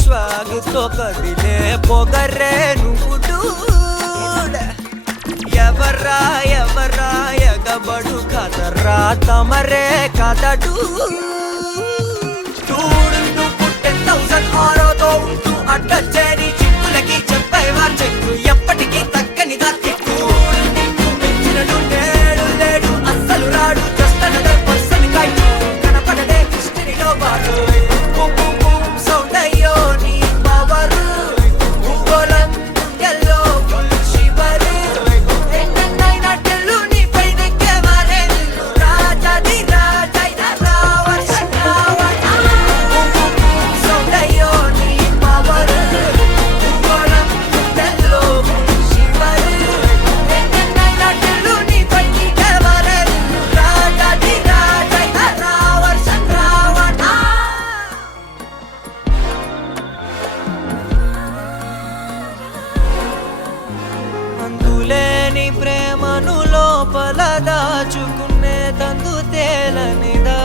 స్వాగుతో కదిలే పొగర్రే నువ్వు ఎవర్రా ఎవర్రా ఎగబడు కదర్రా తమరే కదడు చూడు పుట్టే 1006తో ఉంటూ అడ్డొచ్చేని చిక్కులకి చెప్పేవా చెక్కు ఎప్పటికీ తగ్గనిదా తిక్కు మించినడు నేడు లేడు అస్సలు రాడు జస్ట్ అనదర్ పర్సన్ కైట్ కనపడదే హిస్టరీలో వాడు సౌండ్ అయ్యో నీ పవర్ భూగోళం గుండెల్లో ఫుల్ శివర్ ఎన్నైనా టెల్లు నీ పైన కెమరే రాజాది రాజైన రావణ సౌండ్ అయ్యో నీ పవర్ భూగోళం గుండెల్లో ఫుల్ శివర్ ఎన్నైనా టెల్లు నీ పైన కెమరే రాజాది రాజైన రావణ అందులేని ప్రేమను లోపల దాచుకునే తందు తేలనిదా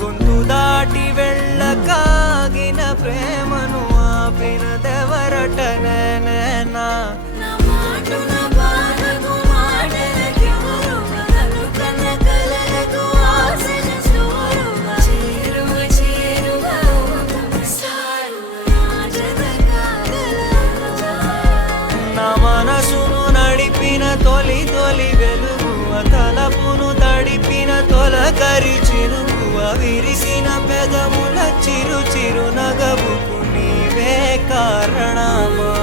గొంతు దాటి వెళ్ళకాగిన ప్రేమను ఆపినదెవరటనే నేనా నా మనసును నడిపిన తొలి తొలి వెలుగువ తలపును తడిపిన తొలకరి చిరుగువ విరిసిన పెదముల చిరు చిరు నగవుకు నీవే కారణమా